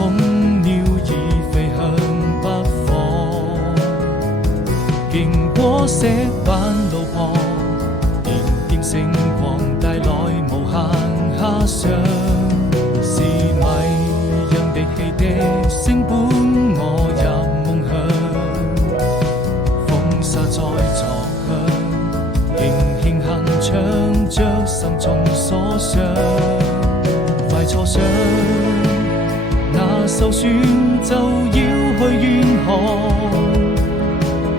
空鳥已飛向北方，經過石板路旁，點點星光帶來無限遐想，是迷人的汽笛聲伴我入夢鄉，風沙在作響，輕輕哼唱着心中所想，快坐上那艘船就要去遠航，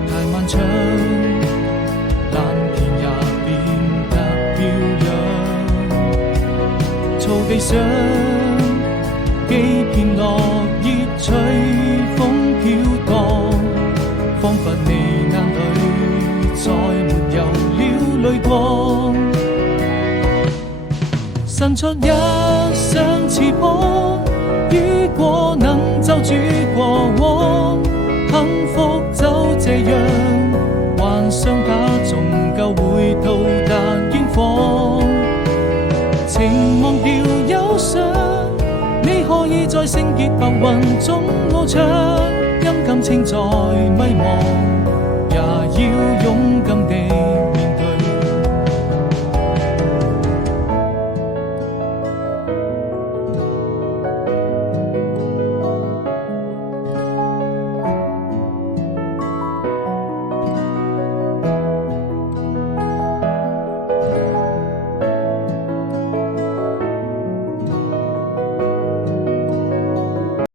太漫長，藍天也變得飄揚，草地上幾片落葉隨風飄蕩，彷彿你眼裏再沒有了淚光，伸出一雙翅膀，雨過能就住過往，幸福就這樣，幻想它終究會到達遠方，情忘掉憂傷，你可以在聖潔白雲中翱翔，因感情在迷茫，